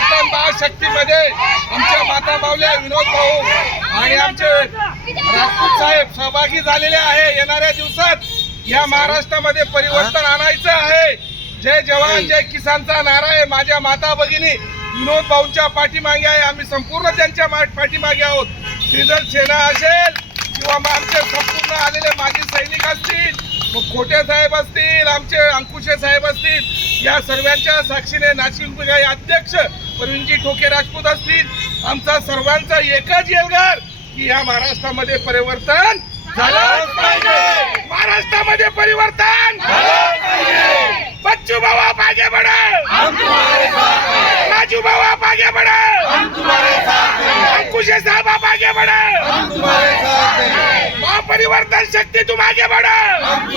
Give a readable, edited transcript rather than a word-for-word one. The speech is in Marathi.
परिवर्तन शक्तीमध्ये आमच्या माता माऊल्या विनोद भाऊ आणि आमचे राजपूत साहेब सहभागी झालेले आहे। येणाऱ्या दिवसात या महाराष्ट्रामध्ये परिवर्तन आणायचं आहे। जय जवान जय किसानचा नारा आहे। माझ्या माता भगिनी विनोद भाऊंच्या पाठीमागे आहे। आम्ही संपूर्ण त्यांच्या पाठीमागे आहोत। श्रीधर सेना असेल किंवा आमचे संपूर्ण आलेले माजी सैनिक असतील, मग खोटे साहेब असतील, आमचे अंकुशे साहेब असतील, या सर्वांच्या साक्षीने नाशिक विभाग अध्यक्ष प्रवीणजी ठोके राजपूत असतील, आमचा सर्वांचा एकच एल्गार की या महाराष्ट्रामध्ये परिवर्तन झालं पाहिजे। महाराष्ट्रामध्ये परिवर्तन झालं पाहिजे। बच्चू भाऊ आप आगे बढ़ो, हम तुम्हारे साथ हैं। राजू भाऊ आप आगे बढ़ो, हम तुम्हारे साथ हैं। अंकुश साहब आप आगे बढ़ो, हम तुम्हारे साथ हैं। महापरिवर्तन शक्ति तुम आगे बढ़ो, हम